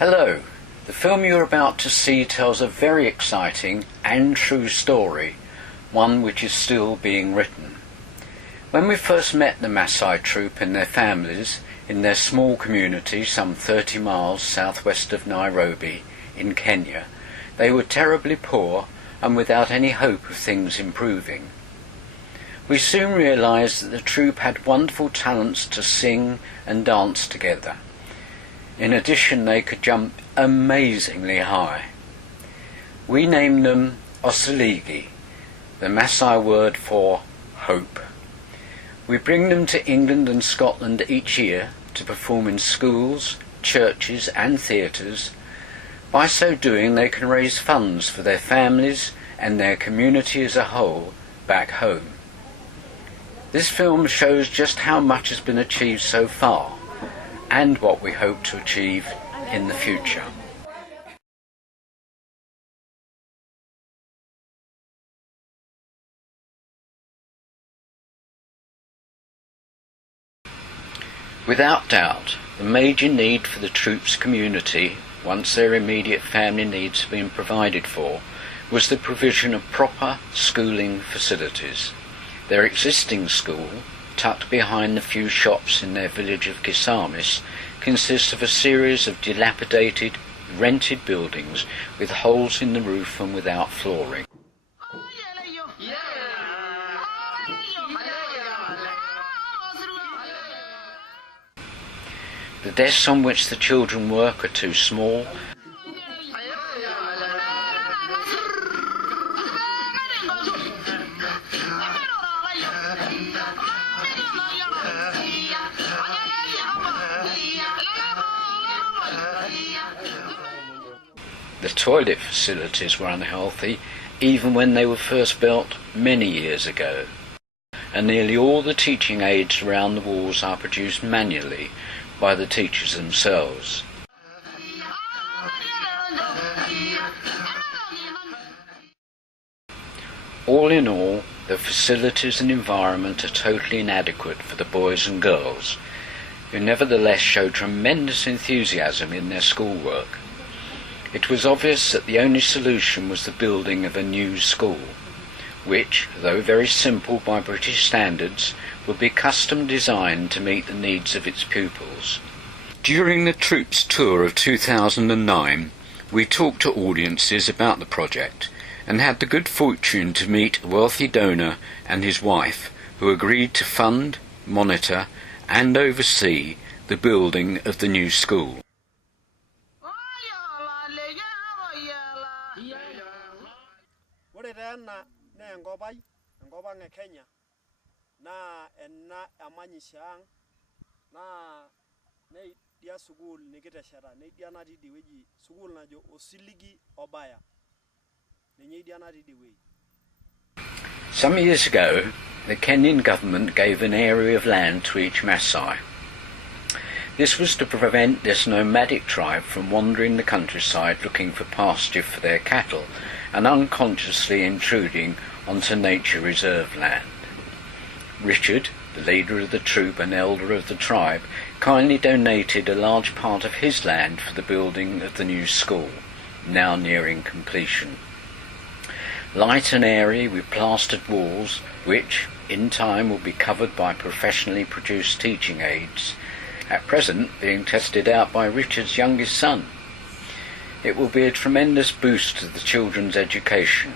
Hello. The film you're about to see tells a very exciting and true story, one which is still being written. When we first met the Maasai troupe and their families in their small community some 30 miles southwest of Nairobi in Kenya, they were terribly poor and without any hope of things improving. We soon realised that the troupe had wonderful talents to sing and dance together. In addition, they could jump amazingly high. We named them Osiligi, the Maasai word for hope. We bring them to England and Scotland each year to perform in schools, churches and theatres. By so doing, they can raise funds for their families and their community as a whole back home. This film shows just how much has been achieved so far and what we hope to achieve in the future. Without doubt, the major need for the troupe's community, once their immediate family needs have been provided for, was the provision of proper schooling facilities. Their existing school, tucked behind the few shops in their village of Kisamis, consists of a series of dilapidated, rented buildings with holes in the roof and without flooring. The desks on which the children work are too small, the toilet facilities were unhealthy even when they were first built many years ago, and nearly all the teaching aids around the walls are produced manually by the teachers themselves. All in all, the facilities and environment are totally inadequate for the boys and girls, who nevertheless show tremendous enthusiasm in their schoolwork. It was obvious that the only solution was the building of a new school, which, though very simple by British standards, would be custom designed to meet the needs of its pupils. During the troupe's tour of 2009, we talked to audiences about the project and had the good fortune to meet a wealthy donor and his wife who agreed to fund, monitor and oversee the building of the new school. Kenya na enna amanyishang na dia sugul nikiteshara dia nati diweji sugul najo Osiligi Obaya dia nati diweji. Some years ago, the Kenyan government gave an area of land to each Maasai. This was to prevent this nomadic tribe from wandering the countryside looking for pasture for their cattle and unconsciously intruding onto nature reserve land. Richard, the leader of the troupe and elder of the tribe, kindly donated a large part of his land for the building of the new school, now nearing completion. Light and airy with plastered walls, which, in time, will be covered by professionally produced teaching aids, at present being tested out by Richard's youngest son. It will be a tremendous boost to the children's education.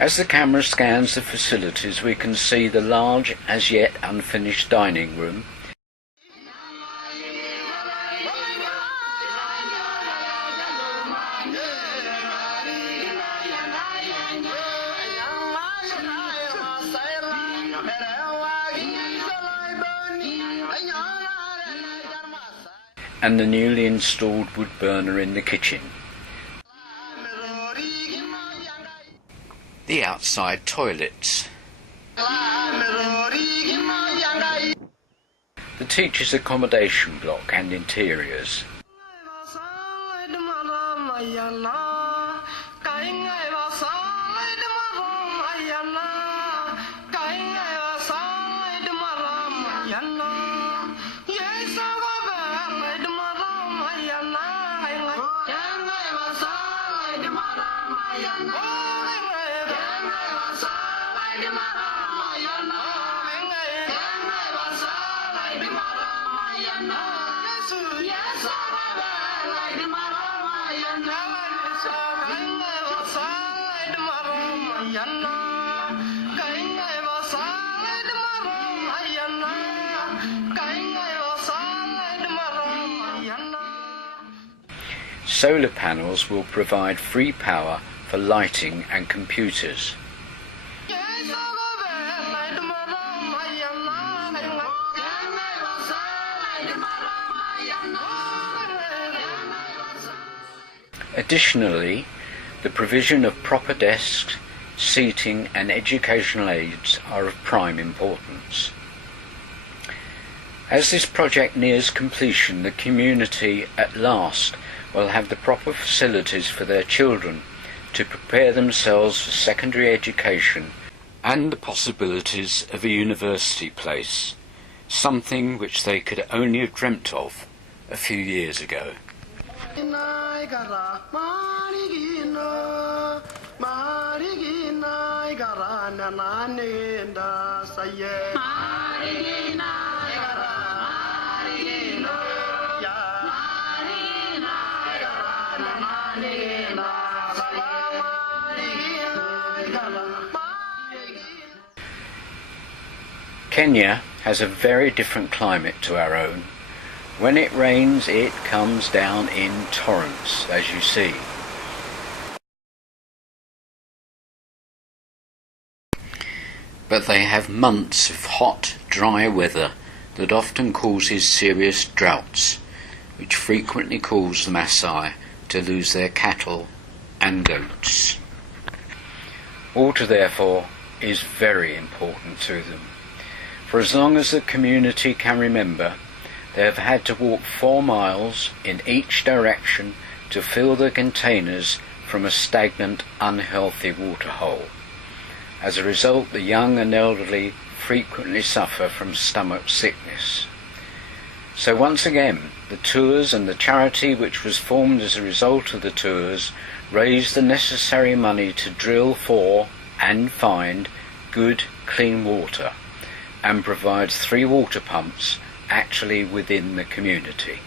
As the camera scans the facilities, we can see the large, as yet unfinished dining room, and the newly installed wood burner in the kitchen. The outside toilets. The teachers' accommodation block and interiors. Solar panels will provide free power for lighting and computers. Additionally, the provision of proper desks, seating and educational aids are of prime importance. As this project nears completion, the community at last will have the proper facilities for their children to prepare themselves for secondary education and the possibilities of a university place, something which they could only have dreamt of a few years ago. Kenya has a very different climate to our own. When it rains, it comes down in torrents, as you see. But they have months of hot, dry weather that often causes serious droughts, which frequently cause the Maasai to lose their cattle and goats. Water, therefore, is very important to them. For as long as the community can remember, they have had to walk 4 miles in each direction to fill the containers from a stagnant, unhealthy waterhole. As a result, the young and elderly frequently suffer from stomach sickness. So once again, the tours and the charity which was formed as a result of the tours raised the necessary money to drill for and find good, clean water, and provides 3 water pumps actually within the community.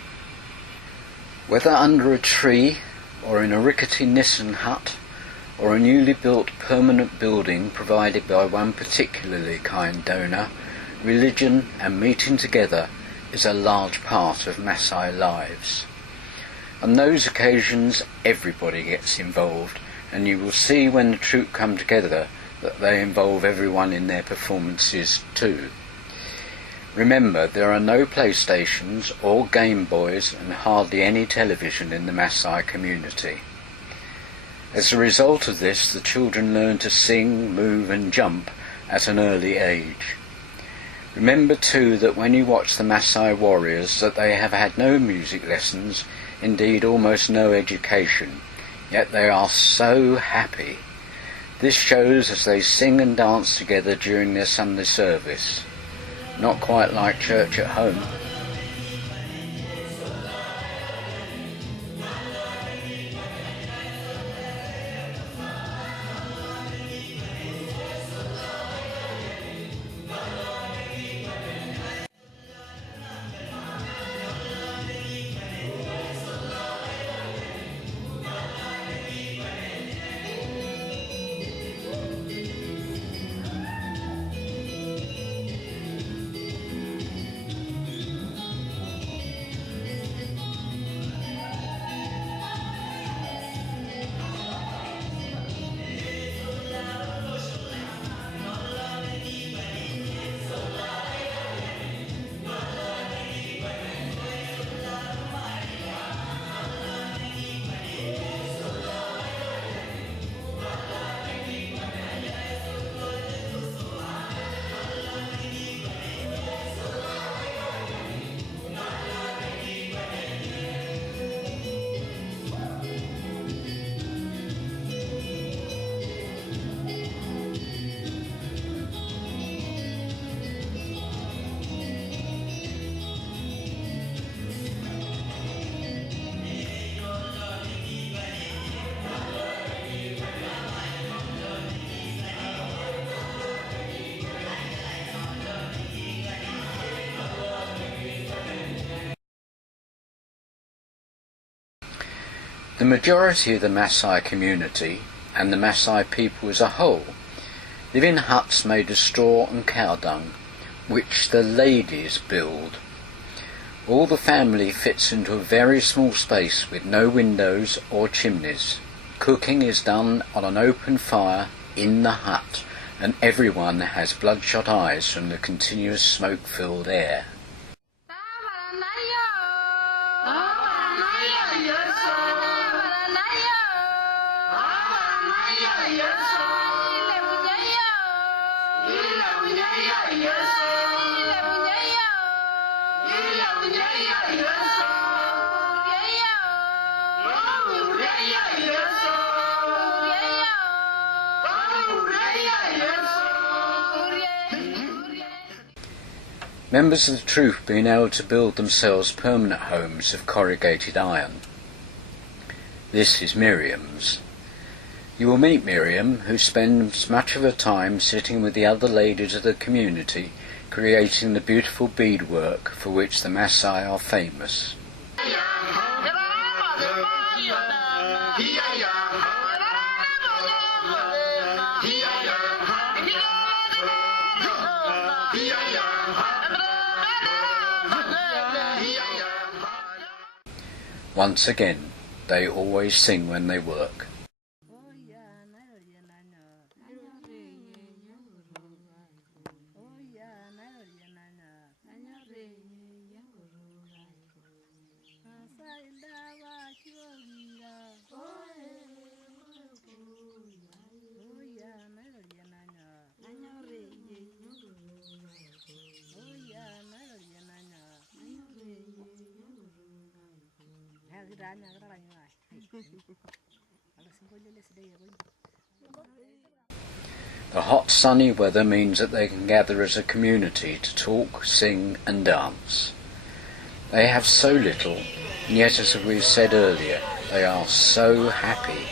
Whether under a tree or in a rickety Nissen hut or a newly built permanent building provided by one particularly kind donor, religion and meeting together is a large part of Maasai lives. On those occasions everybody gets involved, and you will see when the troupe come together that they involve everyone in their performances too. Remember, there are no PlayStations or Game Boys and hardly any television in the Maasai community. As a result of this, the children learn to sing, move and jump at an early age. Remember too that when you watch the Maasai warriors that they have had no music lessons, indeed almost no education, yet they are so happy. This shows as they sing and dance together during their Sunday service. Not quite like church at home. The majority of the Maasai community, and the Maasai people as a whole, live in huts made of straw and cow dung, which the ladies build. All the family fits into a very small space with no windows or chimneys. Cooking is done on an open fire in the hut, and everyone has bloodshot eyes from the continuous smoke-filled air. Members of the troupe have been able to build themselves permanent homes of corrugated iron. This is Miriam's. You will meet Miriam, who spends much of her time sitting with the other ladies of the community, creating the beautiful beadwork for which the Maasai are famous. Once again, they always sing when they work. The hot sunny weather means that they can gather as a community to talk, sing and dance. They have so little, and yet, as we said earlier, they are so happy.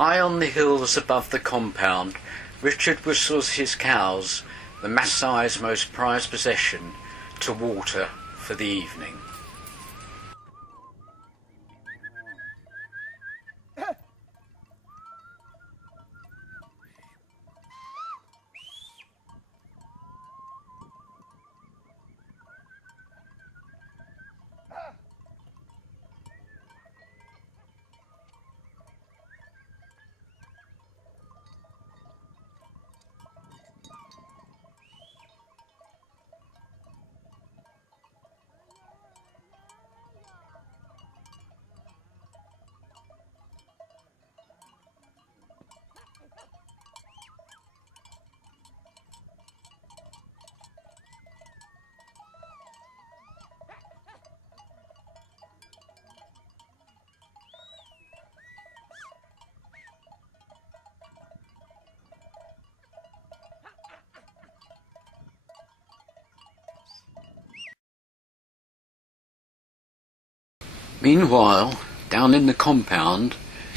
High on the hills above the compound, Richard whistles his cows, the Maasai's most prized possession, to water for the evening. Meanwhile, down in the compound,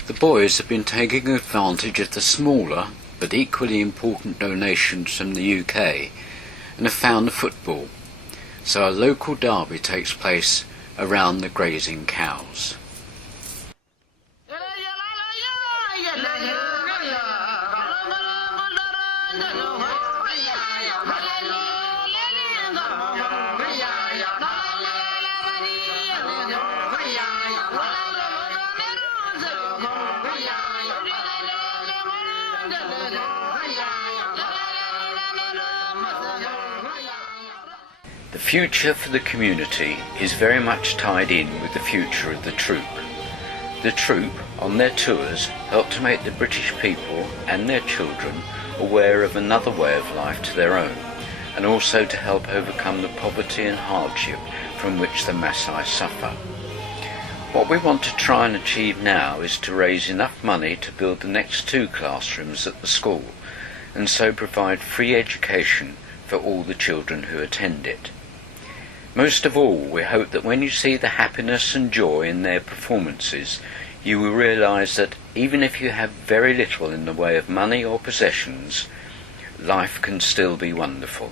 the boys have been taking advantage of the smaller but equally important donations from the UK and have found a football, so a local derby takes place around the grazing cows. The future for the community is very much tied in with the future of the troupe. The troupe, on their tours, help to make the British people and their children aware of another way of life to their own, and also to help overcome the poverty and hardship from which the Maasai suffer. What we want to try and achieve now is to raise enough money to build the next 2 classrooms at the school, and so provide free education for all the children who attend it. Most of all, we hope that when you see the happiness and joy in their performances, you will realise that even if you have very little in the way of money or possessions, life can still be wonderful.